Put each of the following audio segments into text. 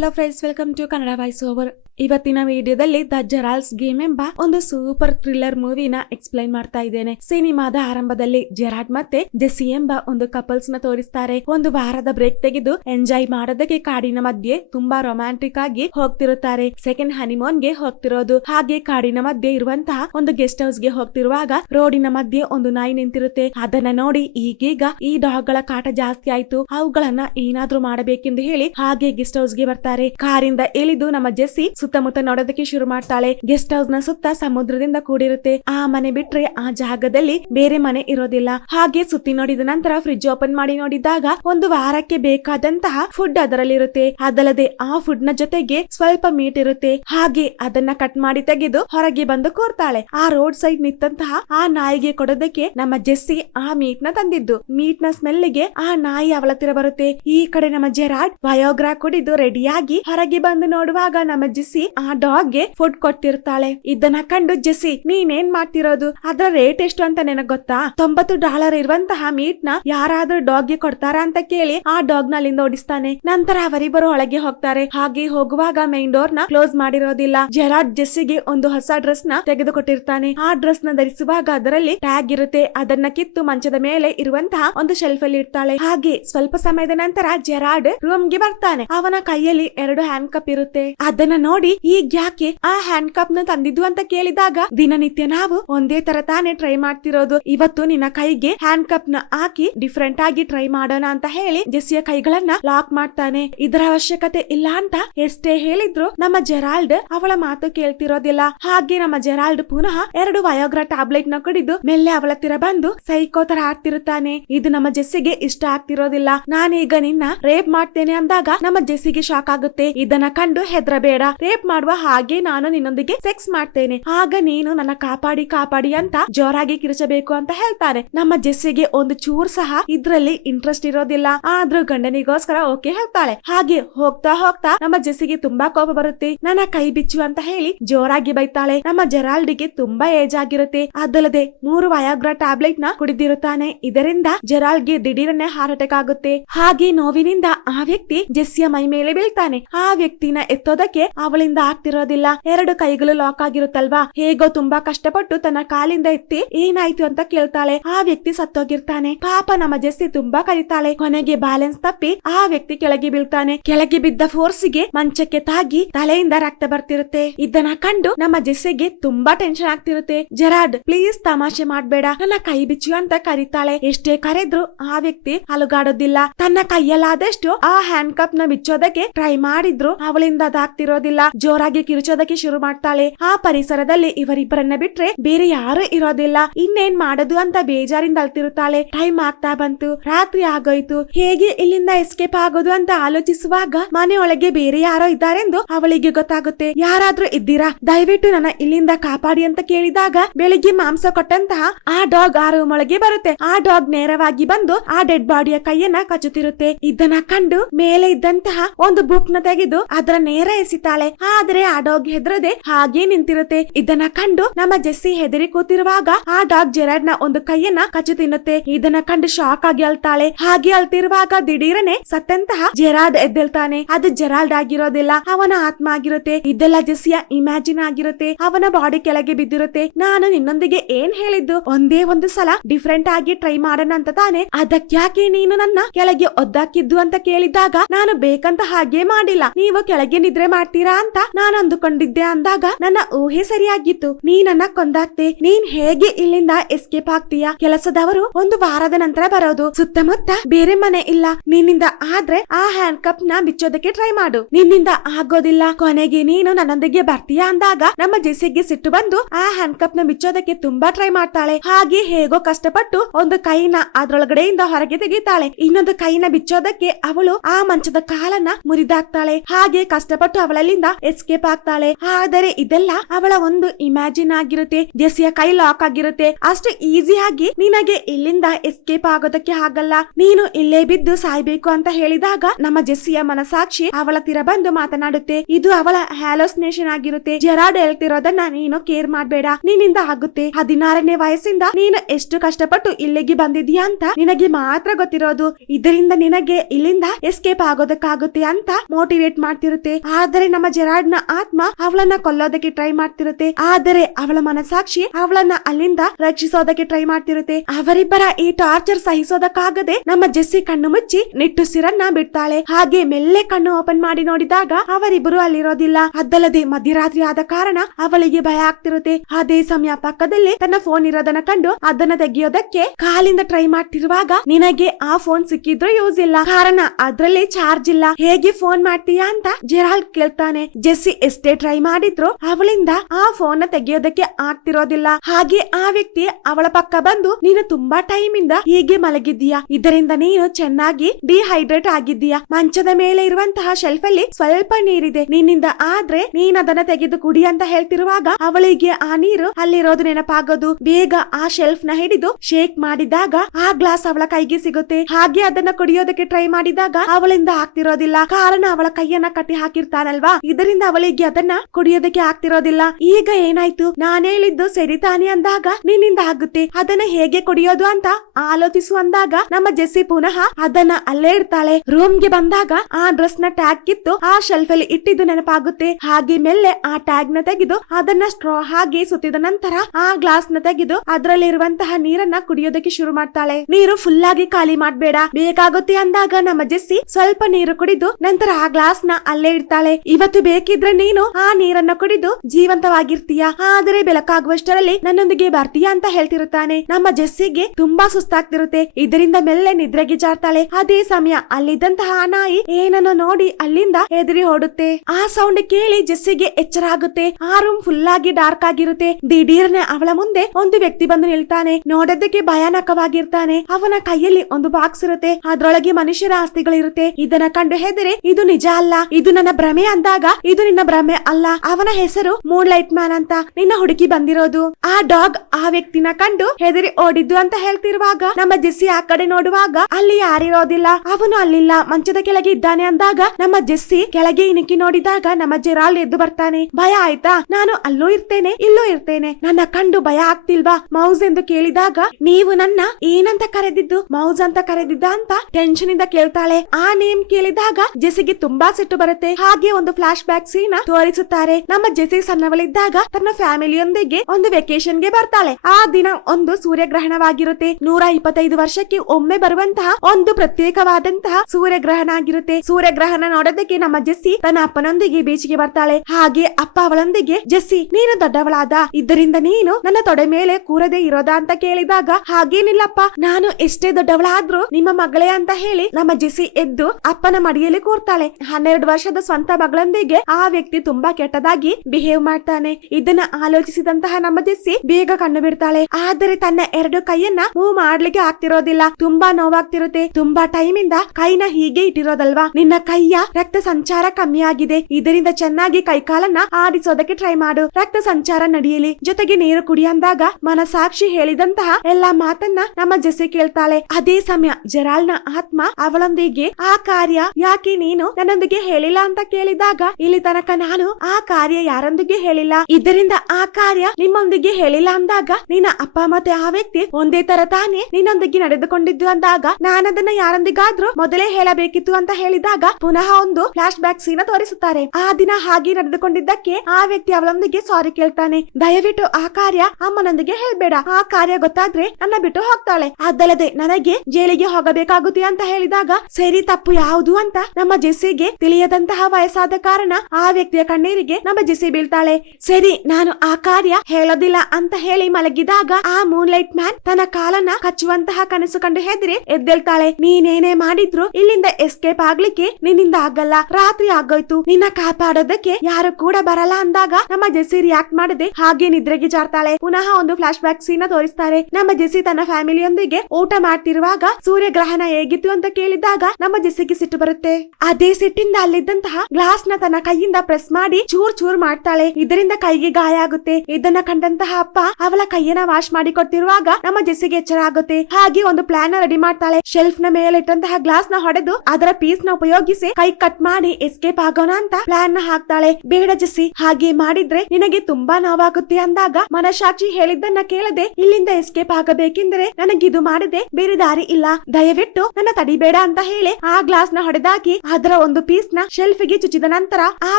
hello friends welcome to Kannada voice over ಇವತ್ತಿನ ವಿಡಿಯೋದಲ್ಲಿ the ಜೆರಾಲ್ಸ್ game ಎಂಬ ಒಂದು ಸೂಪರ್ ಥ್ರಿಲ್ಲರ್ ಮೂವಿನ ಎಕ್ಸ್ಪ್ಲೈನ್ ಮಾಡ್ತಾ ಇದ್ದೇನೆ. ಸಿನಿಮಾದ ಆರಂಭದಲ್ಲಿ ಜೆರಾಡ್ ಮತ್ತೆ ಜೆಸ್ಸಿ ಎಂಬ ಒಂದು ಕಪಲ್ಸ್ನ ತೋರಿಸ್ತಾರೆ. ಒಂದು ವಾರದ ಬ್ರೇಕ್ ತೆಗೆದು ಎಂಜಾಯ್ ಮಾಡೋದಕ್ಕೆ ಕಾಡಿನ ಮಧ್ಯೆ ತುಂಬಾ ರೊಮ್ಯಾಂಟಿಕ್ ಆಗಿ ಹೋಗ್ತಿರುತ್ತಾರೆ. ಸೆಕೆಂಡ್ ಹನಿಮೂನ್ಗೆ ಹೋಗ್ತಿರೋದು. ಹಾಗೆ ಕಾಡಿನ ಮಧ್ಯೆ ಇರುವಂತಹ ಒಂದು ಗೆಸ್ಟ್ ಹೌಸ್ಗೆ ಹೋಗ್ತಿರುವಾಗ ರೋಡಿನ ಮಧ್ಯೆ ಒಂದು ನಾಯಿ ನಿಂತಿರುತ್ತೆ. ಅದನ್ನ ನೋಡಿ ಈಗೀಗ ಈ ಡಾಗ್ಗಳ ಕಾಟ ಜಾಸ್ತಿ ಆಯ್ತು. ಅವುಗಳನ್ನ ಏನಾದ್ರೂ ಮಾಡಬೇಕೆಂದು ಹೇಳಿ ಹಾಗೆ ಗೆಸ್ಟ್ ಹೌಸ್ಗೆ ಬರ್ತಾರೆ. ಕಾರಿಂದ ಇಳಿದು ನಮ್ಮ ಜೆಸ್ಸಿ ಸುತ್ತಮುತ್ತ ನೋಡೋದಕ್ಕೆ ಶುರು ಮಾಡ್ತಾಳೆ. ಗೆಸ್ಟ್ ಹೌಸ್ನ ಸುತ್ತ ಸಮುದ್ರದಿಂದ ಕೂಡಿರುತ್ತೆ. ಆ ಮನೆ ಬಿಟ್ರೆ ಆ ಜಾಗದಲ್ಲಿ ಬೇರೆ ಮನೆ ಇರೋದಿಲ್ಲ. ಹಾಗೆ ಸುತ್ತಿ ನೋಡಿದ ನಂತರ ಫ್ರಿಡ್ಜ್ ಓಪನ್ ಮಾಡಿ ನೋಡಿದಾಗ ಒಂದು ವಾರಕ್ಕೆ ಬೇಕಾದಂತಹ ಫುಡ್ ಅದರಲ್ಲಿರುತ್ತೆ. ಅದಲ್ಲದೆ ಆ ಫುಡ್ನ ಜೊತೆಗೆ ಸ್ವಲ್ಪ ಮೀಟ್ ಇರುತ್ತೆ. ಹಾಗೆ ಅದನ್ನ ಕಟ್ ಮಾಡಿ ತೆಗೆದು ಹೊರಗೆ ಬಂದು ಕೂರ್ತಾಳೆ. ಆ ರೋಡ್ ಸೈಡ್ ನಿಂತಹ ಆ ನಾಯಿಗೆ ಕೊಡೋದಕ್ಕೆ ನಮ್ಮ ಜೆಸ್ಸಿ ಆ ಮೀಟ್ನ ತಂದಿದ್ದು. ಮೀಟ್ನ ಸ್ಮೆಲ್ಗೆ ಆ ನಾಯಿ ಅವಳ ಬರುತ್ತೆ. ಈ ಕಡೆ ನಮ್ಮ ಜೆರಾಡ್ ವಯೋಗ್ರಾ ಕುಡಿದು ರೆಡಿಯಾಗಿ ಹೊರಗೆ ಬಂದು ನೋಡುವಾಗ ನಮ್ಮ ಜೆಸ್ಸಿ ಆ ಡಾಗ್ಗೆ ಫುಡ್ ಕೊಟ್ಟಿರ್ತಾಳೆ. ಇದನ್ನ ಕಂಡು ಜೆಸ್ಸಿ, ನೀನೇನ್ ಮಾಡ್ತಿರೋದು? ಅದರ ರೇಟ್ ಎಷ್ಟು ಅಂತ ನಿನಗ್ ಗೊತ್ತಾ? ತೊಂಬತ್ತು ಡಾಲರ್ ಇರುವಂತಹ ಮೀಟ್ನ ಯಾರಾದ್ರೂ ಡಾಗ್ಗೆ ಕೊಡ್ತಾರಾ ಅಂತ ಕೇಳಿ ಆ ಡಾಗ್ನ ಅಲ್ಲಿಂದ ಓಡಿಸ್ತಾನೆ. ನಂತರ ಅವರಿಬ್ಬರು ಒಳಗೆ ಹೋಗ್ತಾರೆ. ಹಾಗೆ ಹೋಗುವಾಗ ಮೈನ್ ಡೋರ್ನ ಕ್ಲೋಸ್ ಮಾಡಿರೋದಿಲ್ಲ. ಜೆರಾಡ್ ಜೆಸ್ಸಿಗೆ ಒಂದು ಹೊಸ ಡ್ರೆಸ್ನ ತೆಗೆದುಕೊಟ್ಟಿರ್ತಾನೆ. ಆ ಡ್ರೆಸ್ನ ಧರಿಸುವಾಗ ಅದರಲ್ಲಿ ಟ್ಯಾಗ್ ಇರುತ್ತೆ. ಅದನ್ನ ಕಿತ್ತು ಮಂಚದ ಮೇಲೆ ಇರುವಂತಹ ಒಂದು ಶೆಲ್ಫ್ ಅಲ್ಲಿ ಇಡ್ತಾಳೆ. ಹಾಗೆ ಸ್ವಲ್ಪ ಸಮಯದ ನಂತರ ಜೆರಾಡ್ ರೂಮ್ಗೆ ಬರ್ತಾನೆ. ಅವನ ಕೈಯಲ್ಲಿ ಎರಡು ಹ್ಯಾಂಡ್ ಕಪ್ ಇರುತ್ತೆ. ಅದನ್ನ ನೋಡಿ ಈಗ ಯಾಕೆ ಆ ಹ್ಯಾಂಡ್ ಕಪ್ನ ತಂದಿದ್ದು ಅಂತ ಕೇಳಿದಾಗ ದಿನನಿತ್ಯ ನಾವು ಒಂದೇ ತರ ತಾನೇ ಟ್ರೈ ಮಾಡ್ತಿರೋದು. ಇವತ್ತು ನಿನ್ನ ಕೈಗೆ ಹ್ಯಾಂಡ್ ಕಪ್ನ ಹಾಕಿ ಡಿಫ್ರೆಂಟ್ ಆಗಿ ಟ್ರೈ ಮಾಡೋಣ ಅಂತ ಹೇಳಿ ಜೆಸ್ಸಿಯ ಕೈಗಳನ್ನ ಲಾಕ್ ಮಾಡ್ತಾನೆ. ಇದರ ಅವಶ್ಯಕತೆ ಇಲ್ಲ ಅಂತ ಎಷ್ಟೇ ಹೇಳಿದ್ರು ನಮ್ಮ ಜೆರಾಲ್ಡ್ ಅವಳ ಮಾತು ಕೇಳ್ತಿರೋದಿಲ್ಲ. ಹಾಗೆ ನಮ್ಮ ಜೆರಾಲ್ಡ್ ಪುನಃ ಎರಡು ವಯೋಗ್ರಾ ಟ್ಯಾಬ್ಲೆಟ್ನ ಕುಡಿದು ಮೆಲ್ಲೆ ಅವಳ ತೀರ ಬಂದು ಸೈಕೋ ತರ ಆಡ್ತಿರುತ್ತಾನೆ. ಇದು ನಮ್ಮ ಜೆಸ್ಸಿಗೆ ಇಷ್ಟ ಆಗ್ತಿರೋದಿಲ್ಲ. ನಾನೀಗ ನಿನ್ನ ರೇಪ್ ಮಾಡ್ತೇನೆ ಅಂದಾಗ ನಮ್ಮ ಜೆಸ್ಸಿಗೆ ಶಾಕ್ ಆಗುತ್ತೆ. ಇದನ್ನ ಕಂಡು ಹೆದ್ರಬೇಡ. ರೇಪ್ ಮಾಡುವ ಹಾಗೆ ನಾನು ನಿನ್ನೊಂದಿಗೆ ಸೆಕ್ಸ್ ಮಾಡ್ತೇನೆ. ಆಗ ನೀನು ನನ್ನ ಕಾಪಾಡಿ ಕಾಪಾಡಿ ಅಂತ ಜೋರಾಗಿ ಕಿರಿಚಬೇಕು ಅಂತ ಹೇಳ್ತಾರೆ ನಮ್ಮ ಜೆಸ್ಸಿಗೆ ಒಂದು ಚೂರ್ ಸಹ ಇದ್ರಲ್ಲಿ ಇಂಟ್ರೆಸ್ಟ್ ಇರೋದಿಲ್ಲ. ಆದ್ರೂ ಗಂಡನಿಗೋಸ್ಕರ ಓಕೆ ಹೇಳ್ತಾಳೆ. ಹಾಗೆ ಹೋಗ್ತಾ ಹೋಗ್ತಾ ನಮ್ಮ ಜೆಸ್ಸಿಗೆ ತುಂಬಾ ಕೋಪ ಬರುತ್ತೆ. ನನ್ನ ಕೈ ಬಿಚ್ಚು ಅಂತ ಹೇಳಿ ಜೋರಾಗಿ ಬೈತಾಳೆ. ನಮ್ಮ ಜೆರಾಲ್ಡಿಗೆ ತುಂಬಾ ಏಜ್ ಆಗಿರುತ್ತೆ. ಅದಲ್ಲದೆ ಮೂರು ವಯಾಗ್ರಾ ಟ್ಯಾಬ್ಲೆಟ್ನ ಕುಡಿದಿರುತ್ತಾನೆ. ಇದರಿಂದ ಜೆರಾಲ್ಡ್ಗೆ ದಿಢೀರನೆ ಹಾರ್ಟ್ ಅಟ್ಯಾಕ್ ಆಗುತ್ತೆ. ಹಾಗೆ ನೋವಿನಿಂದ ಆ ವ್ಯಕ್ತಿ ಜೆಸ್ಸಿಯ ಮೈ ಮೇಲೆ ಬೀಳ್ತಾನೆ. ಆ ವ್ಯಕ್ತಿನ ಎತ್ತೋದಕ್ಕೆ ಅವಳಿಂದ ಆಗ್ತಿರೋದಿಲ್ಲ. ಎರಡು ಕೈಗಳು ಲಾಕ್ ಆಗಿರುತ್ತಲ್ವಾ? ಹೇಗೋ ತುಂಬಾ ಕಷ್ಟಪಟ್ಟು ತನ್ನ ಕಾಲಿಂದ ಎತ್ತಿ ಏನಾಯ್ತು ಅಂತ ಕೇಳ್ತಾಳೆ. ಆ ವ್ಯಕ್ತಿ ಸತ್ತೋಗಿರ್ತಾನೆ. ಪಾಪ ನಮ್ಮ ಜೆಸ್ಸಿ ತುಂಬಾ ಕರೀತಾಳೆ. ಕೊನೆಗೆ ಬ್ಯಾಲೆನ್ಸ್ ತಪ್ಪಿ ಆ ವ್ಯಕ್ತಿ ಕೆಳಗೆ ಬೀಳ್ತಾನೆ. ಕೆಳಗೆ ಬಿದ್ದ ಫೋರ್ಸಿಗೆ ಮಂಚಕ್ಕೆ ತಾಗಿ ತಲೆಯಿಂದ ರಕ್ತ ಬರ್ತಿರುತ್ತೆ. ಇದನ್ನ ಕಂಡು ನಮ್ಮ ಜೆಸ್ಸಿಗೆ ತುಂಬಾ ಟೆನ್ಷನ್ ಆಗ್ತಿರುತ್ತೆ. ಜರಾಡ್ ಪ್ಲೀಸ್ ತಮಾಷೆ ಮಾಡ್ಬೇಡ. ನನ್ನ ಕೈ ಬಿಚ್ಚು ಅಂತ ಕರೀತಾಳೆ. ಎಷ್ಟೇ ಕರೆದ್ರು ಆ ವ್ಯಕ್ತಿ ಅಲುಗಾಡೋದಿಲ್ಲ. ತನ್ನ ಕೈಯಲ್ಲಾದಷ್ಟು ಆ ಹ್ಯಾಂಡ್ ಕಪ್ನ ಬಿಚ್ಚೋದಕ್ಕೆ ಟ್ರೈ ಮಾಡಿದ್ರು. ಅವಳಿಂದ ಅದಾಗ್ತಿರೋದಿಲ್ಲ. ಜೋರಾಗಿ ಕಿರುಚೋದಕ್ಕೆ ಶುರು ಮಾಡ್ತಾಳೆ. ಆ ಪರಿಸರದಲ್ಲಿ ಇವರಿಬ್ಬರನ್ನ ಬಿಟ್ರೆ ಬೇರೆ ಯಾರು ಇರೋದಿಲ್ಲ. ಇನ್ನೇನ್ ಮಾಡೋದು ಅಂತ ಬೇಜಾರಿಂದ ಅಳ್ತಿರುತ್ತಾಳೆ. ಟೈಮ್ ಆಗ್ತಾ ಬಂತು. ರಾತ್ರಿ ಆಗೋಯ್ತು. ಹೇಗೆ ಇಲ್ಲಿಂದ ಎಸ್ಕೇಪ್ ಆಗೋದು ಅಂತ ಆಲೋಚಿಸುವಾಗ ಮನೆಯೊಳಗೆ ಬೇರೆ ಯಾರೋ ಇದ್ದಾರೆಂದು ಅವಳಿಗೆ ಗೊತ್ತಾಗುತ್ತೆ. ಯಾರಾದ್ರೂ ಇದ್ದೀರಾ? ದಯವಿಟ್ಟು ನನ್ನ ಇಲ್ಲಿಂದ ಕಾಪಾಡಿ ಅಂತ ಕೇಳಿದಾಗ ಬೆಳಿಗ್ಗೆ ಮಾಂಸ ಕೊಟ್ಟಂತಹ ಆ ಡಾಗ್ ಆ ರೂಮ್ ಒಳಗೆ ಬರುತ್ತೆ. ಆ ಡಾಗ್ ನೇರವಾಗಿ ಬಂದು ಆ ಡೆಡ್ ಬಾಡಿಯ ಕೈಯನ್ನ ಕಚ್ಚುತ್ತಿರುತ್ತೆ. ಇದನ್ನ ಕಂಡು ಮೇಲೆ ಇದ್ದಂತಹ ಒಂದು ಬುಕ್ನ ತೆಗೆದು ಅದರ ನೇರ ಎಸಿತಾಳೆ. ಆದ್ರೆ ಆ ಡಾಗ್ ಹೆದರದೆ ಹಾಗೆ ನಿಂತಿರುತ್ತೆ. ಇದನ್ನ ಕಂಡು ನಮ್ಮ ಜೆಸ್ಸಿ ಹೆದರಿ ಕೂತಿರುವಾಗ ಆ ಡಾಗ್ ಜೆರಾಡ್ನ ಒಂದು ಕೈಯನ್ನ ಕಚ್ಚು ತಿನ್ನುತ್ತೆ. ಇದನ್ನ ಕಂಡು ಶಾಕ್ ಆಗಿ ಅಳ್ತಾಳೆ. ಹಾಗೆ ಅಳ್ತಿರುವಾಗ ದಿಢೀರನೆ ಸತ್ತಂತಹ ಜೆರಾಡ್ ಎದ್ದೇಳ್ತಾನೆ. ಅದು ಜೆರಾಲ್ಡ್ ಆಗಿರೋದಿಲ್ಲ. ಅವನ ಆತ್ಮ ಆಗಿರುತ್ತೆ. ಇದೆಲ್ಲ ಜೆಸ್ಸಿಯ ಇಮ್ಯಾಜಿನ್ ಆಗಿರುತ್ತೆ. ಅವನ ಬಾಡಿ ಕೆಳಗೆ ಬಿದ್ದಿರುತ್ತೆ. ನಾನು ನಿನ್ನೊಂದಿಗೆ ಏನ್ ಹೇಳಿದ್ದು? ಒಂದೇ ಒಂದು ಸಲ ಡಿಫ್ರೆಂಟ್ ಆಗಿ ಟ್ರೈ ಮಾಡೋಣ ಅಂತ ತಾನೆ. ಅದಕ್ಯಾಕೆ ನೀನು ನನ್ನ ಕೆಳಗೆ ಒದ್ದಾಕಿದ್ದು ಅಂತ ಕೇಳಿದಾಗ ನಾನು ಬೇಕಂತ ಹಾಗೆ ಮಾಡಿಲ್ಲ. ನೀವು ಕೆಳಗೆ ನಿದ್ರೆ ಮಾಡ್ತೀರಾ ನಾನು ಅಂದುಕೊಂಡಿದ್ದೆ ಅಂದಾಗ ನನ್ನ ಊಹೆ ಸರಿಯಾಗಿತ್ತು. ನೀನನ್ನ ಕೊಂದಾಕ್ತೆ. ನೀನ್ ಹೇಗೆ ಇಲ್ಲಿಂದ ಎಸ್ಕೇಪ್ ಆಗ್ತೀಯಾ? ಕೆಲಸದವರು ಒಂದು ವಾರದ ನಂತರ ಬರೋದು. ಸುತ್ತಮುತ್ತ ಬೇರೆ ಮನೆ ಇಲ್ಲ. ನಿನ್ನಿಂದ ಆದ್ರೆ ಆ ಹ್ಯಾಂಡ್ ಕಪ್ನ ಬಿಚ್ಚೋದಕ್ಕೆ ಟ್ರೈ ಮಾಡು. ನಿನ್ನಿಂದ ಆಗೋದಿಲ್ಲ. ಕೊನೆಗೆ ನೀನು ನನ್ನೊಂದಿಗೆ ಬರ್ತೀಯಾ ಅಂದಾಗ ನಮ್ಮ ಜೆಸಿಗೆ ಸಿಟ್ಟು ಬಂದು ಆ ಹ್ಯಾಂಡ್ ಕಪ್ನ ಬಿಚ್ಚೋದಕ್ಕೆ ತುಂಬಾ ಟ್ರೈ ಮಾಡ್ತಾಳೆ. ಹಾಗೆ ಹೇಗೋ ಕಷ್ಟಪಟ್ಟು ಒಂದು ಕೈನ ಅದ್ರೊಳಗಡೆಯಿಂದ ಹೊರಗೆ ತೆಗೀತಾಳೆ. ಇನ್ನೊಂದು ಕೈನ ಬಿಚ್ಚೋದಕ್ಕೆ ಅವಳು ಆ ಮಂಚದ ಕಾಲನ್ನ ಮುರಿದಾಕ್ತಾಳೆ. ಹಾಗೆ ಕಷ್ಟಪಟ್ಟು ಅವಳಲ್ಲಿಂದ ಎಸ್ಕೇಪ್ ಆಗ್ತಾಳೆ. ಆದರೆ ಇದೆಲ್ಲ ಅವಳ ಒಂದು ಇಮ್ಯಾಜಿನ್ ಆಗಿರುತ್ತೆ. ಜೆಸ್ಸಿಯ ಕೈ ಲಾಕ್ ಆಗಿರುತ್ತೆ. ಅಷ್ಟು ಈಸಿ ಆಗಿ ನಿನಗೆ ಇಲ್ಲಿಂದ ಎಸ್ಕೇಪ್ ಆಗೋದಕ್ಕೆ ಆಗಲ್ಲ. ನೀನು ಇಲ್ಲೇ ಬಿದ್ದು ಸಾಯ್ಬೇಕು ಅಂತ ಹೇಳಿದಾಗ ನಮ್ಮ ಜೆಸ್ಸಿಯ ಮನಸಾಕ್ಷಿ ಅವಳ ತೀರ ಬಂದು ಮಾತನಾಡುತ್ತೆ. ಇದು ಅವಳ ಹ್ಯಾಲೋಸ್ನೇಷನ್ ಆಗಿರುತ್ತೆ. ಜೆರಾಡ್ ಹೇಳ್ತಿರೋದನ್ನ ನೀನು ಕೇರ್ ಮಾಡ್ಬೇಡ. ನಿನ್ನಿಂದ ಆಗುತ್ತೆ. ಹದಿನಾರನೇ ವಯಸ್ಸಿಂದ ನೀನು ಎಷ್ಟು ಕಷ್ಟಪಟ್ಟು ಇಲ್ಲಿಗೆ ಬಂದಿದ್ಯಾ ಅಂತ ನಿನಗೆ ಮಾತ್ರ ಗೊತ್ತಿರೋದು. ಇದರಿಂದ ನಿನಗೆ ಇಲ್ಲಿಂದ ಎಸ್ಕೇಪ್ ಆಗೋದಕ್ಕಾಗುತ್ತೆ ಅಂತ ಮೋಟಿವೇಟ್ ಮಾಡ್ತಿರುತ್ತೆ. ಆದರೆ ನಮ್ಮ ಜೆರಾಡ್ನ ಆತ್ಮ ಅವಳನ್ನ ಕೊಲ್ಲೋದಕ್ಕೆ ಟ್ರೈ ಮಾಡ್ತಿರುತ್ತೆ. ಆದರೆ ಅವಳ ಮನಸಾಕ್ಷಿ ಅವಳನ್ನ ಅಲ್ಲಿಂದ ರಕ್ಷಿಸೋದಕ್ಕೆ ಟ್ರೈ ಮಾಡ್ತಿರುತ್ತೆ. ಅವರಿಬ್ಬರ ಈ ಟಾರ್ಚರ್ ಸಹಿಸೋದಕ್ಕಾಗದೆ ನಮ್ಮ ಜೆಸ್ಸಿ ಕಣ್ಣು ಮುಚ್ಚಿ ನಿಟ್ಟುಸಿರನ್ನ ಬಿಡ್ತಾಳೆ. ಹಾಗೆ ಮೆಲ್ಲೆ ಕಣ್ಣು ಓಪನ್ ಮಾಡಿ ನೋಡಿದಾಗ ಅವರಿಬ್ಬರು ಅಲ್ಲಿರೋದಿಲ್ಲ. ಅದಲ್ಲದೆ ಮಧ್ಯರಾತ್ರಿ ಆದ ಕಾರಣ ಅವಳಿಗೆ ಭಯ ಆಗ್ತಿರುತ್ತೆ. ಅದೇ ಸಮಯ ಪಕ್ಕದಲ್ಲಿ ತನ್ನ ಫೋನ್ ಇರೋದನ್ನ ಕಂಡು ಅದನ್ನ ತೆಗೆಯೋದಕ್ಕೆ ಕಾಲಿಂದ ಟ್ರೈ ಮಾಡ್ತಿರುವಾಗ ನಿನಗೆ ಆ ಫೋನ್ ಸಿಕ್ಕಿದ್ರು ಯೂಸ್ ಇಲ್ಲ. ಕಾರಣ ಅದ್ರಲ್ಲಿ ಚಾರ್ಜ್ ಇಲ್ಲ. ಹೇಗೆ ಫೋನ್ ಮಾಡ್ತೀಯಾ ಅಂತ ಜೆರಾಲ್ಡ್ ಕೇಳ್ತಾನೆ. ಜೆಸ್ಸಿ ಎಷ್ಟೇ ಟ್ರೈ ಮಾಡಿದ್ರು ಅವಳಿಂದ ಆ ಫೋನ್ನ ತೆಗೆಯೋದಕ್ಕೆ ಆಗ್ತಿರೋದಿಲ್ಲ. ಹಾಗೆ ಆ ವ್ಯಕ್ತಿ ಅವಳ ಪಕ್ಕ ಬಂದು, ನೀನು ತುಂಬಾ ಟೈಮ್ ಇಂದ ಹೀಗೆ ಮಲಗಿದ್ದೀಯಾ? ಇದರಿಂದ ನೀನು ಚೆನ್ನಾಗಿ ಡಿಹೈಡ್ರೇಟ್ ಆಗಿದ್ದೀಯಾ? ಮಂಚದ ಮೇಲೆ ಇರುವಂತಹ ಶೆಲ್ಫ್ ಅಲ್ಲಿ ಸ್ವಲ್ಪ ನೀರಿದೆ. ನಿನ್ನಿಂದ ಆದ್ರೆ ನೀನ್ ಅದನ್ನ ತೆಗೆದು ಕುಡಿ ಅಂತ ಹೇಳ್ತಿರುವಾಗ ಅವಳಿಗೆ ಆ ನೀರು ಅಲ್ಲಿರೋದು ನೆನಪಾಗೋದು. ಬೇಗ ಆ ಶೆಲ್ಫ್ನ ಹಿಡಿದು ಶೇಕ್ ಮಾಡಿದಾಗ ಆ ಗ್ಲಾಸ್ ಅವಳ ಕೈಗೆ ಸಿಗುತ್ತೆ. ಹಾಗೆ ಅದನ್ನ ಕುಡಿಯೋದಕ್ಕೆ ಟ್ರೈ ಮಾಡಿದಾಗ ಅವಳಿಂದ ಆಗ್ತಿರೋದಿಲ್ಲ. ಕಾರಣ ಅವಳ ಕೈಯನ್ನ ಕಟ್ಟಿ ಹಾಕಿರ್ತಾನಲ್ವಾ? ಇದರಿಂದ ಅವಳಿಗೆ ಅದನ್ನ ಕುಡಿಯೋದಕ್ಕೆ ಆಗ್ತಿರೋದಿಲ್ಲ. ಈಗ ಏನಾಯ್ತು? ನಾನು ಹೇಳಿದ್ದು ಸರಿ ತಾನೆ ಅಂದಾಗ ನಿನ್ನಿಂದ ಆಗುತ್ತೆ. ಅದನ್ನ ಹೇಗೆ ಕುಡಿಯೋದು ಅಂತ ಆಲೋಚಿಸು ಅಂದಾಗ ನಮ್ಮ ಜೆಸ್ಸಿ ಪುನಃ ಅದನ್ನ ಅಲ್ಲೇ ಇಡ್ತಾಳೆ. ರೂಮ್ಗೆ ಬಂದಾಗ ಆ ಡ್ರೆಸ್ನ ಟ್ಯಾಗ್ ಕಿತ್ತು ಆ ಶೆಲ್ಫ್ ಅಲ್ಲಿ ಇಟ್ಟಿದ್ದು ನೆನಪಾಗುತ್ತೆ. ಹಾಗೆ ಮೇಲೆ ಆ ಟ್ಯಾಗ್ನ ತೆಗೆದು ಅದನ್ನ ಸ್ಟ್ರಾ ಹಾಗೆ ಸುತ್ತಿದ ನಂತರ ಆ ಗ್ಲಾಸ್ನ ತೆಗೆದು ಅದರಲ್ಲಿರುವಂತಹ ನೀರನ್ನ ಕುಡಿಯೋದಕ್ಕೆ ಶುರು ಮಾಡ್ತಾಳೆ. ನೀರು ಫುಲ್ ಆಗಿ ಖಾಲಿ ಮಾಡಬೇಡ. ಬೇಕಾಗುತ್ತೆ ಅಂದಾಗ ನಮ್ಮ ಜೆಸ್ಸಿ ಸ್ವಲ್ಪ ನೀರು ಕುಡಿದು ನಂತರ ಆ ಗ್ಲಾಸ್ನ ಅಲ್ಲೇ ಇಡ್ತಾಳೆ. ಇವತ್ತು ಬೇಕಿದ್ರೆ ನೀನು ಆ ನೀರನ್ನ ಕುಡಿದು ಜೀವಂತವಾಗಿರ್ತೀಯ? ಆದರೆ ಬೆಳಕಾಗುವಷ್ಟರಲ್ಲಿ ನನ್ನೊಂದಿಗೆ ಬರ್ತೀಯಾ ಅಂತ ಹೇಳ್ತಿರುತ್ತಾನೆ. ನಮ್ಮ ಜೆಸ್ಸಿಗೆ ತುಂಬಾ ಸುಸ್ತಾಗ್ತಿರುತ್ತೆ. ಇದರಿಂದ ಮೆಲ್ಲೆ ನಿದ್ರೆಗೆ ಜಾರ್ತಾಳೆ ಅದೇ ಸಮಯ ಅಲ್ಲಿದ್ದಂತಹ ನಾಯಿ ಏನನ್ನು ನೋಡಿ ಅಲ್ಲಿಂದ ಹೆದರಿ ಓಡುತ್ತೆ. ಆ ಸೌಂಡ್ ಕೇಳಿ ಜೆಸ್ಸಿಗೆ ಎಚ್ಚರ ಆಗುತ್ತೆ. ಆ ರೂಮ್ ಫುಲ್ ಆಗಿ ಡಾರ್ಕ್ ಆಗಿರುತ್ತೆ. ದಿಢೀರ್ನೆ ಅವಳ ಮುಂದೆ ಒಂದು ವ್ಯಕ್ತಿ ಬಂದು ನಿಲ್ತಾನೆ. ನೋಡೋದಕ್ಕೆ ಭಯಾನಕವಾಗಿರ್ತಾನೆ. ಅವನ ಕೈಯಲ್ಲಿ ಒಂದು ಬಾಕ್ಸ್ ಇರುತ್ತೆ. ಅದ್ರೊಳಗೆ ಮನುಷ್ಯರ ಆಸ್ತಿಗಳಿರುತ್ತೆ. ಇದನ್ನ ಕಂಡು ಹೆದರೆ, ಇದು ನಿಜ ಅಲ್ಲ. ಇದು ನನ್ನ ಭ್ರಮೆ ಅಂದಾಗ ಇದು ನಿನ್ನ ಭ್ರಮೆ ಅಲ್ಲ. ಅವನ ಹೆಸರು ಮೂನ್ ಲೈಟ್ ಮ್ಯಾನ್ ಅಂತ. ನಿನ್ನ ಹುಡುಕಿ ಬಂದಿರೋದು. ಆ ಡಾಗ್ ಆ ವ್ಯಕ್ತಿನ ಕಂಡು ಹೆದರಿ ಓಡಿದ್ದು ಅಂತ ಹೇಳ್ತಿರುವಾಗ, ನಮ್ಮ ಜೆಸ್ಸಿ ಆ ಕಡೆ ನೋಡುವಾಗ ಅಲ್ಲಿ ಯಾರಿರೋದಿಲ್ಲ. ಅವನು ಅಲ್ಲಿಲ್ಲ. ಮಂಚದ ಕೆಳಗೆ ಇದ್ದಾನೆ ಅಂದಾಗ ನಮ್ಮ ಜೆಸ್ಸಿ ಕೆಳಗೆ ಇಣುಕಿ ನೋಡಿದಾಗ ನಮ್ಮ ಜೆರಾಲ್ ಎದ್ದು ಬರ್ತಾನೆ. ಭಯ ಆಯ್ತಾ? ನಾನು ಅಲ್ಲೂ ಇರ್ತೇನೆ, ಇಲ್ಲೂ ಇರ್ತೇನೆ. ನನ್ನ ಕಂಡು ಭಯ ಆಗ್ತಿಲ್ವಾ? ಮೌಸ್ ಎಂದು ಕೇಳಿದಾಗ, ನೀವು ನನ್ನ ಏನಂತ ಕರೆದಿದ್ದು? ಮೌಸ್ ಅಂತ ಕರೆದಿದ್ದ ಅಂತ ಟೆನ್ಷನ್ ಇಂದ ಕೇಳ್ತಾಳೆ. ಆ ನೇಮ್ ಕೇಳಿದಾಗ ಜೆಸ್ಸಿಗೆ ತುಂಬಾ ಸಿಟ್ಟು ಬರುತ್ತೆ. ಹಾಗೆ ಒಂದು ಫ್ಲಾಶ್ ಬ್ಯಾಕ್ ಸೀನ್ ತೋರಿಸುತ್ತಾರೆ. ನಮ್ಮ ಜೆಸಿ ಸಣ್ಣವಳಿದ್ದಾಗ ತನ್ನ ಫ್ಯಾಮಿಲಿಯೊಂದಿಗೆ ಒಂದು ವೆಕೇಶನ್ಗೆ ಬರ್ತಾಳೆ. ಆ ದಿನ ಒಂದು ಸೂರ್ಯಗ್ರಹಣವಾಗಿರುತ್ತೆ. ನೂರ ಇಪ್ಪತ್ತೈದು ವರ್ಷಕ್ಕೆ ಒಮ್ಮೆ ಬರುವಂತಹ ಒಂದು ಪ್ರತ್ಯೇಕವಾದಂತಹ ಸೂರ್ಯಗ್ರಹಣ ಆಗಿರುತ್ತೆ ಸೂರ್ಯಗ್ರಹಣ ನೋಡೋದಕ್ಕೆ ನಮ್ಮ ಜೆಸ್ಸಿ ತನ್ನ ಅಪ್ಪನೊಂದಿಗೆ ಬೀಚಿಗೆ ಬರ್ತಾಳೆ. ಹಾಗೆ ಅಪ್ಪ ಅವಳೊಂದಿಗೆ ಜೆಸ್ಸಿ ನೀನು ದೊಡ್ಡವಳಾದ. ಇದರಿಂದ ನೀನು ನನ್ನ ತೊಡೆ ಮೇಲೆ ಕೂರದೆ ಇರೋದಾ ಅಂತ ಕೇಳಿದಾಗ, ಹಾಗೇನಿಲ್ಲಪ್ಪ. ನಾನು ಎಷ್ಟೇ ದೊಡ್ಡವಳಾದ್ರೂ ನಿಮ್ಮ ಮಗಳೇ ಅಂತ ಹೇಳಿ ನಮ್ಮ ಜೆಸ್ಸಿ ಎದ್ದು ಅಪ್ಪನ ಮಡಿಯಲ್ಲಿ ಕೂರ್ತಾಳೆ. ಹನ್ನೆರಡು ವರ್ಷದ ಸ್ವಂತ ಮಗಳೊಂದಿಗೆ ಆ ವ್ಯಕ್ತಿ ತುಂಬಾ ಕೆಟ್ಟದಾಗಿ ಬಿಹೇವ್ ಮಾಡ್ತಾನೆ. ಇದನ್ನ ಆಲೋಚಿಸಿದಂತಹ ನಮ್ಮ ಜೆಸ್ಸಿ ಬೇಗ ಕಣ್ಣು ಬಿಡ್ತಾಳೆ. ಆದರೆ ತನ್ನ ಎರಡು ಕೈಯನ್ನ ಮೂವ್ ಮಾಡ್ಲಿಕ್ಕೆ ಆಗ್ತಿರೋದಿಲ್ಲ. ತುಂಬಾ ನೋವಾಗ್ತಿರುತ್ತೆ. ತುಂಬಾ ಟೈಮ್ ಇಂದ ಕೈನ ಹೀಗೆ ಇಟ್ಟಿರೋದಲ್ವಾ? ನಿನ್ನ ಕೈಯ ರಕ್ತ ಸಂಚಾರ ಕಮ್ಮಿ ಆಗಿದೆ. ಇದರಿಂದ ಚೆನ್ನಾಗಿ ಕೈಕಾಲನ್ನ ಆಡಿಸೋದಕ್ಕೆ ಟ್ರೈ ಮಾಡು. ರಕ್ತ ಸಂಚಾರ ನಡೆಯಲಿ. ಜೊತೆಗೆ ನೀರು ಕುಡಿ ಅಂದಾಗ ಮನಸಾಕ್ಷಿ ಹೇಳಿದಂತಹ ಎಲ್ಲಾ ಮಾತನ್ನ ನಮ್ಮ ಜೆಸ್ಸಿ ಕೇಳ್ತಾಳೆ. ಅದೇ ಸಮಯ ಜೆರಾಲ್ನ ಆತ್ಮ ಅವಳೊಂದಿಗೆ, ಆ ಕಾರ್ಯ ಯಾಕೆ ನೀನು ನನ್ನೊಂದಿಗೆ ಹೇಳಿಲ್ಲ? ಅಂತ ಕೇಳಿದಾಗ ಇಲ್ಲಿ ತನಕ ನಾನು ಆ ಕಾರ್ಯ ಯಾರೊಂದಿಗೆ ಹೇಳಿಲ್ಲ. ಇದರಿಂದ ಆ ಕಾರ್ಯ ನಿಮ್ಮೊಂದಿಗೆ ಹೇಳಿಲ್ಲ ಅಂದಾಗ ನಿನ್ನ ಅಪ್ಪ ಮತ್ತೆ ಆ ವ್ಯಕ್ತಿ ಒಂದೇ ತರ ತಾನೇ ನಿನ್ನೊಂದಿಗೆ ನಡೆದುಕೊಂಡಿದ್ದು ಅಂದಾಗ ನಾನದನ್ನ ಯಾರೊಂದಿಗಾದ್ರೂ ಮೊದಲೇ ಹೇಳಬೇಕಿತ್ತು ಅಂತ ಹೇಳಿದಾಗ ಪುನಃ ಒಂದು ಫ್ಲಾಶ್ ಬ್ಯಾಕ್ ಸೀನ ತೋರಿಸುತ್ತಾರೆ. ಆ ದಿನ ಹಾಗೆ ನಡೆದುಕೊಂಡಿದ್ದಕ್ಕೆ ಆ ವ್ಯಕ್ತಿ ಅವಳೊಂದಿಗೆ ಸಾರಿ ಕೇಳ್ತಾನೆ. ದಯವಿಟ್ಟು ಆ ಕಾರ್ಯ ಅಮ್ಮನೊಂದಿಗೆ ಹೇಳ್ಬೇಡ. ಆ ಕಾರ್ಯ ಗೊತ್ತಾದ್ರೆ ನನ್ನ ಬಿಟ್ಟು ಹೋಗ್ತಾಳೆ. ಅದಲ್ಲದೆ ನನಗೆ ಜೈಲಿಗೆ ಹೋಗಬೇಕಾಗುತ್ತೆ ಅಂತ ಹೇಳಿದಾಗ ಸರಿ ತಪ್ಪು ಯಾವುದು ಅಂತ ನಮ್ಮ ಜೆಸ್ಸಿಗೆ ತಿಳಿಯದಂತಹ ವಯಸ್ಸಾದ ಕಾರಣ ಆ ವ್ಯಕ್ತಿಯ ಕಣ್ಣೀರಿಗೆ ನಮ್ಮ ಜೆಸಿ ಬೀಳ್ತಾಳೆ. ಸರಿ, ನಾನು ಆ ಕಾರ್ಯ ಹೇಳೋದಿಲ್ಲ ಅಂತ ಹೇಳಿ ಮಲಗಿದಾಗ ಆ ಮೂನ್ ಲೈಟ್ ಮ್ಯಾನ್ ತನ್ನ ಕಾಲನ್ನ ಕಚ್ಚುವಂತಹ ಕನಸು ಕಂಡು ಹೆದರಿ ಎದ್ದೇಳ್ತಾಳೆ. ನೀನೇನೇ ಮಾಡಿದ್ರು ಇಲ್ಲಿಂದ ಎಸ್ಕೇಪ್ ಆಗ್ಲಿಕ್ಕೆ ನಿನ್ನಿಂದ ಆಗಲ್ಲ. ರಾತ್ರಿ ಆಗೋಯ್ತು. ನಿನ್ನ ಕಾಪಾಡೋದಕ್ಕೆ ಯಾರು ಕೂಡ ಬರಲ್ಲ ಅಂದಾಗ ನಮ್ಮ ಜೆಸ್ಸಿ ರಿಯಾಕ್ಟ್ ಮಾಡದೆ ಹಾಗೆ ನಿದ್ರೆಗೆ ಜಾರ್ತಾಳೆ. ಪುನಃ ಒಂದು ಫ್ಲಾಶ್ ಬ್ಯಾಕ್ ಸೀನ್ ತೋರಿಸ್ತಾರೆ. ನಮ್ಮ ಜೆಸ್ಸಿ ತನ್ನ ಫ್ಯಾಮಿಲಿಯೊಂದಿಗೆ ಊಟ ಮಾಡ್ತಿರುವಾಗ ಸೂರ್ಯ ಗ್ರಹಣ ಹೇಗಿತ್ತು ಅಂತ ಕೇಳಿದಾಗ ನಮ್ಮ ಜೆಸ್ಸಿಗೆ ಸಿಟ್ಟು ಬರುತ್ತೆ. ಅದೇ ಸಿಟ್ಟಿಂದ ಅಲ್ಲಿದ್ದಂತಹ ಗ್ಲಾಸ್ನ ತನ್ನ ಕೈಯಿಂದ ಪ್ರೆಸ್ ಮಾಡಿ ಚೂರ್ ಚೂರ್ ಮಾಡ್ತಾಳೆ. ಇದರಿಂದ ಕೈಗೆ ಗಾಯ ಆಗುತ್ತೆ. ಇದನ್ನ ಕಂಡಂತಹ ಅಪ್ಪ ಅವಳ ಕೈಯನ್ನ ವಾಶ್ ಮಾಡಿ ಕೊಟ್ಟಿರುವಾಗ ನಮ್ಮ ಜೆಸ್ಸಿಗೆ ಎಚ್ಚರ ಆಗುತ್ತೆ. ಹಾಗೆ ಒಂದು ಪ್ಲಾನ್ ರೆಡಿ ಮಾಡ್ತಾಳೆ. ಶೆಲ್ಫ್ನ ಮೇಲೆ ಇಟ್ಟಂತಹ ಗ್ಲಾಸ್ನ ಹೊಡೆದು ಅದರ ಪೀಸ್ನ ಉಪಯೋಗಿಸಿ ಕೈ ಕಟ್ ಮಾಡಿ ಎಸ್ಕೇಪ್ ಆಗೋಣ ಅಂತ ಪ್ಲಾನ್ನ ಹಾಕ್ತಾಳೆ. ಬೇಡ ಜೆಸ್ಸಿ ಹಾಗೆ ಮಾಡಿದ್ರೆ ನಿನಗೆ ತುಂಬಾ ನೋವಾಗುತ್ತೆ ಅಂದಾಗ ಮನಶಾಚಿ ಹೇಳಿದ್ದನ್ನ ಕೇಳದೆ ಇಲ್ಲಿಂದ ಎಸ್ಕೇಪ್ ಆಗಬೇಕೆಂದರೆ ನನಗಿದು ಮಾಡದೆ ಬೇರೆ ದಾರಿ ಇಲ್ಲ. ದಯವಿಟ್ಟು ನನ್ನ ತಡಿಬೇಡ ಅಂತ ಹೇಳಿ ಆ ಗ್ಲಾಸ್ನ ಹೊಡೆದಾಕಿ ಅದರ ಒಂದು ಪೀಸ್ನ ಶೆಲ್ಫ್ಗೆ ಚುಚ್ಚಿದ ನಂತರ ಆ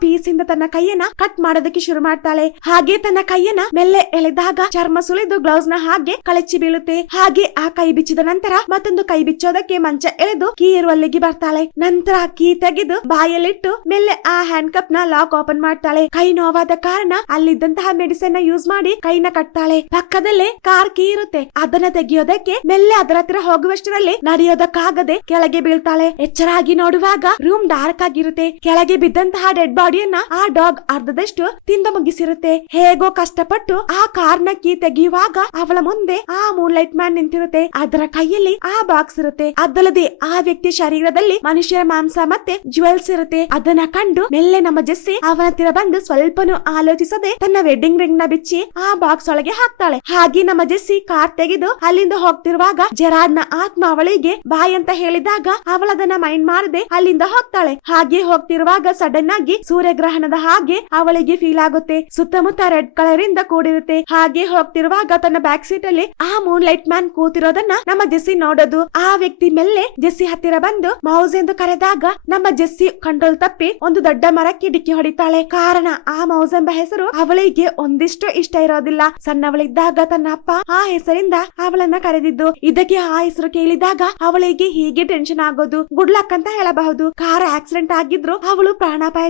ಪೀಸ್ ಇಂದ ತನ್ನ ಕೈಯನ್ನ ಕಟ್ ಮಾಡೋದಕ್ಕೆ ಶುರು ಮಾಡ್ತಾಳೆ. ಹಾಗೆ ತನ್ನ ಕೈಯನ್ನ ಮೆಲ್ಲೆ ಎಳೆದಾಗ ಚರ್ಮ ಸುಲಿದು ಗ್ಲೌಸ್ನ ಹಾಗೆ ಕಳಚಿ ಬೀಳುತ್ತೆ. ಹಾಗೆ ಆ ಕೈ ಬಿಚ್ಚಿದ ನಂತರ ಮತ್ತೊಂದು ಕೈ ಬಿಚ್ಚೋದಕ್ಕೆ ಮಂಚ ಎಳೆದು ಕೀ ಇರುವಲ್ಲಿಗೆ ಬರ್ತಾಳೆ. ನಂತರ ಕೀ ತೆಗೆದು ಬಾಯಲ್ಲಿಟ್ಟು ಮೆಲ್ಲೆ ಆ ಹ್ಯಾಂಡ್ ಕಪ್ನ ಲಾಕ್ ಓಪನ್ ಮಾಡ್ತಾಳೆ. ಕೈ ನೋವಾದ ಕಾರಣ ಅಲ್ಲಿದ್ದಂತಹ ಮೆಡಿಸಿನ್ನ ಯೂಸ್ ಮಾಡಿ ಕೈನ ಕಟ್ತಾಳೆ. ಪಕ್ಕದಲ್ಲೇ ಕಾರ್ ಕೀ ಇರುತ್ತೆ. ಅದನ್ನ ತೆಗೆಯೋದಕ್ಕೆ ಮೆಲ್ಲೆ ಅದರ ಹತ್ರ ಹೋಗುವಷ್ಟರಲ್ಲಿ ನಡೆಯೋದಕ್ಕಾಗದೆ ಕೆಳಗೆ ಬೀಳ್ತಾಳೆ. ಎಚ್ಚರಾಗಿ ನೋಡುವಾಗ ರೂಮ್ ಡಾರ್ಕ್ ಆಗಿರುತ್ತೆ. ಕೆಳಗೆ ಬಿದ್ದಂತಹ ಡೆಡ್ ಬಾಡಿಯನ್ನ ಆ ಡಾಗ್ ಅರ್ಧದಷ್ಟು ತಿಂದ ಮುಗಿಸಿರುತ್ತೆ. ಹೇಗೋ ಕಷ್ಟಪಟ್ಟು ಆ ಕಾರ್ನ ಕೀ ತೆಗೆಯುವಾಗ ಅವಳ ಮುಂದೆ ಆ ಮೂನ್ ಲೈಟ್ ಮ್ಯಾನ್ ನಿಂತಿರುತ್ತೆ. ಅದರ ಕೈಯಲ್ಲಿ ಆ ಬಾಕ್ಸ್ ಇರುತ್ತೆ. ಅದಲ್ಲದೆ ಆ ವ್ಯಕ್ತಿ ಶರೀರದಲ್ಲಿ ಮನುಷ್ಯರ ಮಾಂಸ ಮತ್ತೆ ಜುವೆಲ್ಸ್ ಇರುತ್ತೆ. ಅದನ್ನ ಕಂಡು ಮೆಲ್ಲೆ ನಮ್ಮ ಜೆಸ್ಸಿ ಅವನ ಹತ್ತಿರ ಬಂದು ಸ್ವಲ್ಪನೂ ಆಲೋಚಿಸದೆ ತನ್ನ ವೆಡ್ಡಿಂಗ್ ರಿಂಗ್ನ ಬಿಚ್ಚಿ ಆ ಬಾಕ್ಸ್ ಒಳಗೆ ಹಾಕ್ತಾಳೆ. ಹಾಗೆ ನಮ್ಮ ಜೆಸ್ಸಿ ಕಾರ್ ತೆಗೆದು ಅಲ್ಲಿಂದ ಹೋಗ್ತಿರುವಾಗ ಜೆರಾಡ್ನ ಆತ್ಮ ಅವಳಿಗೆ ಬಾಯ್ ಅಂತ ಹೇಳಿದಾಗ ಅವಳದನ್ನ ಮೈಂಡ್ ಮಾಡದೆ ಅಲ್ಲಿಂದ ಹೋಗ್ತಾಳೆ. ಹಾಗೆ ಹೋಗ್ತಿರುವಾಗ ಸಡನ್ ಆಗಿ ಸೂರ್ಯಗ್ರಹಣದ ಹಾಗೆ ಅವಳಿಗೆ ಫೀಲ್ ಆಗುತ್ತೆ. ಸುತ್ತಮುತ್ತ ರೆಡ್ ಕಲರಿಂದ ಕೂಡಿರುತ್ತೆ. ಹಾಗೆ ಹೋಗ್ತಿರುವಾಗ ತನ್ನ ಬ್ಯಾಕ್ ಸೀಟ್ ಅಲ್ಲಿ ಆ ಮೂನ್ ಲೈಟ್ ಮ್ಯಾನ್ ಕೂತಿರೋದನ್ನ ನಮ್ಮ ಜೆಸ್ಸಿ ನೋಡೋದು. ಆ ವ್ಯಕ್ತಿ ಮೇಲೆ ಜೆಸ್ಸಿ ಹತ್ತಿರ ಬಂದು ಮೌಸ್ ಎಂದು ಕರೆದಾಗ ನಮ್ಮ ಜೆಸ್ಸಿ ಕಂಟ್ರೋಲ್ ತಪ್ಪಿ ಒಂದು ದೊಡ್ಡ ಮರಕ್ಕೆ ಡಿಕ್ಕಿ ಹೊಡಿತಾಳೆ. ಕಾರಣ ಆ ಮೌಸ್ ಎಂಬ ಹೆಸರು ಅವಳಿಗೆ ಒಂದಿಷ್ಟು ಇಷ್ಟ ಇರೋದಿಲ್ಲ. ಸಣ್ಣವಳಿದ್ದಾಗ ತನ್ನ ಅಪ್ಪ ಆ ಹೆಸರಿಂದ ಅವಳನ್ನ ಕರೆದಿದ್ದು. ಇದಕ್ಕೆ ಆ ಹೆಸರು ಕೇಳಿದಾಗ ಅವಳಿಗೆ ಹೀಗೆ ಟೆನ್ಷನ್ ಆಗೋದು. ಗುಡ್ ಲಕ್ ಅಂತ ಹೇಳಬಹುದು. ಕಾರ್ ಆಕ್ಸಿಡೆಂಟ್ ಆಗಿದ್ರು ಅವಳು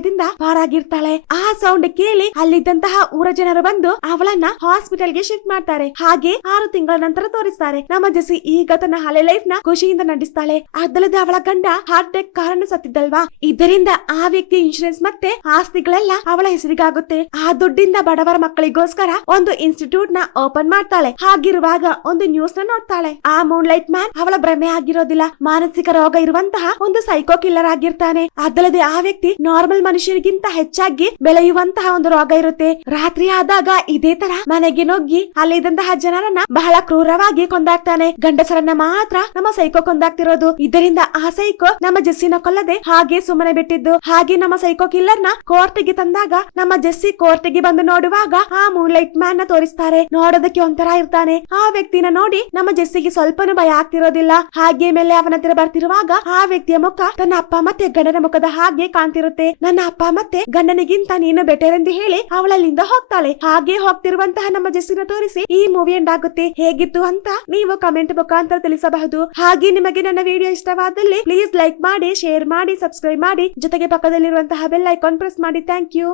ಪ್ರಾಣಾಪಾಯದಿಂದ ಪಾರಾಗಿರ್ತಾಳೆ. ಆ ಸೌಂಡ್ ಕೇಳಿ ಅಲ್ಲಿದ್ದಂತಹ ಊರ ಜನರು ಬಂದು ಅವಳನ್ನ ಹಾಸ್ಪಿಟಲ್ಗೆ ಶಿಫ್ಟ್ ಮಾಡ್ತಾರೆ. ಹಾಗೆ ಆರು ತಿಂಗಳ ನಂತರ ತೋರಿಸ್ತಾರೆ. ನಮ್ಮ ಜೆಸಿ ಈಗ ತನ್ನ ಹಳೆ ಲೈಫ್ನ ಖುಷಿಯಿಂದ ನಡೆಸ್ತಾಳೆ ಅದಲ್ಲದೆ ಅವಳ ಗಂಡ ಹಾರ್ಟ್ ಅಟ್ಯಾಕ್ ಕಾರಣ ಸತ್ತಿದ್ದಲ್ವಾ? ಇದರಿಂದ ಆ ವ್ಯಕ್ತಿ ಇನ್ಶೂರೆನ್ಸ್ ಮತ್ತೆ ಆಸ್ತಿಗಳೆಲ್ಲ ಅವಳ ಹೆಸರಿಗಾಗುತ್ತೆ. ಆ ದುಡ್ಡಿಂದ ಬಡವರ ಮಕ್ಕಳಿಗೋಸ್ಕರ ಒಂದು ಇನ್ಸ್ಟಿಟ್ಯೂಟ್ನ ಓಪನ್ ಮಾಡ್ತಾಳೆ. ಹಾಗಿರುವಾಗ ಒಂದು ನ್ಯೂಸ್ನ ನೋಡ್ತಾಳೆ. ಆ ಮೂನ್ ಲೈಟ್ ಮ್ಯಾನ್ ಅವಳ ಭ್ರಮೆ ಆಗಿರೋದಿಲ್ಲ. ಮಾನಸಿಕ ರೋಗ ಇರುವಂತಹ ಒಂದು ಸೈಕೋ ಕಿಲ್ಲರ್ ಆಗಿರ್ತಾನೆ. ಅದಲ್ಲದೆ ಆ ವ್ಯಕ್ತಿ ನಾರ್ಮಲ್ ಮನುಷ್ಯರಿಗಿಂತ ಹೆಚ್ಚಾಗಿ ಬೆಳೆಯುವಂತಹ ಒಂದು ರೋಗ ಇರುತ್ತೆ. ರಾತ್ರಿ ಆದಾಗ ಇದೇ ತರ ಮನೆಗೆ ನುಗ್ಗಿ ಅಲ್ಲಿದ್ದಂತಹ ಜನರನ್ನ ಬಹಳ ಕ್ರೂರವಾಗಿ ಕೊಂದಾಕ್ತಾನೆ. ಗಂಡಸರನ್ನ ಮಾತ್ರ ನಮ್ಮ ಸೈಕೋ ಕೊಂದಾಕ್ತಿರೋದು. ಇದರಿಂದ ಆ ಸೈಕೋ ನಮ್ಮ ಜೆಸ್ಸಿನ ಕೊಲ್ಲದೆ ಹಾಗೆ ಸುಮ್ಮನೆ ಬಿಟ್ಟಿದ್ದು. ಹಾಗೆ ನಮ್ಮ ಸೈಕೋ ಕಿಲ್ಲರ್ನ ಕೋರ್ಟ್ಗೆ ತಂದಾಗ ನಮ್ಮ ಜೆಸ್ಸಿ ಕೋರ್ಟ್ಗೆ ಬಂದು ನೋಡುವಾಗ ಆ ಮೂನ್ ಲೈಟ್ ಮ್ಯಾನ್ನ ತೋರಿಸ್ತಾರೆ. ನೋಡೋದಕ್ಕೆ ಒಂಥರ ಇರ್ತಾನೆ. ಆ ವ್ಯಕ್ತಿನ ನೋಡಿ ನಮ್ಮ ಜೆಸ್ಸಿಗೆ ಸ್ವಲ್ಪನೂ ಭಯ ಆಗ್ತಿರೋದಿಲ್ಲ. ಹಾಗೆ ಮೇಲೆ ಅವನ ಹತ್ತಿರ ಬರ್ತಿರುವಾಗ ಆ ವ್ಯಕ್ತಿಯ ಮುಖ ತನ್ನ ಅಪ್ಪ ಮತ್ತೆ ಗಂಡನ ಮುಖದ ಹಾಗೆ ಕಾಣ್ತಿರುತ್ತೆ. ನನ್ನ ಅಪ್ಪ ಮತ್ತೆ ಗಂಡನಿಗಿಂತ ನೀನು ಬೆಟರ್ ಎಂದು ಹೇಳಿ ಅವಳಲ್ಲಿಂದ ಹೋಗ್ತಾಳೆ. ಹಾಗೆ ಹೋಗ್ತಿರುವಂತಹ ನಮ್ಮ ಜೆಸ್ಸಿನ ತೋರಿಸಿ ಈ ಮೂವಿ ಎಂಡ್ ಆಗುತ್ತೆ ಹೇಗಿತ್ತು ಅಂತ ನೀವು ಕಮೆಂಟ್ ಮುಖಾಂತರ ತಿಳಿಸಬಹುದು. ಹಾಗೆ ನಿಮಗೆ ನನ್ನ ವಿಡಿಯೋ ಇಷ್ಟವಾದಲ್ಲಿ ಪ್ಲೀಸ್ ಲೈಕ್ ಮಾಡಿ ಶೇರ್ ಮಾಡಿ ಸಬ್ಸ್ಕ್ರೈಬ್ ಮಾಡಿ. ಜೊತೆಗೆ ಪಕ್ಕದಲ್ಲಿರುವಂತಹ ಬೆಲ್ ಐಕಾನ್ ಪ್ರೆಸ್ ಮಾಡಿ. Thank you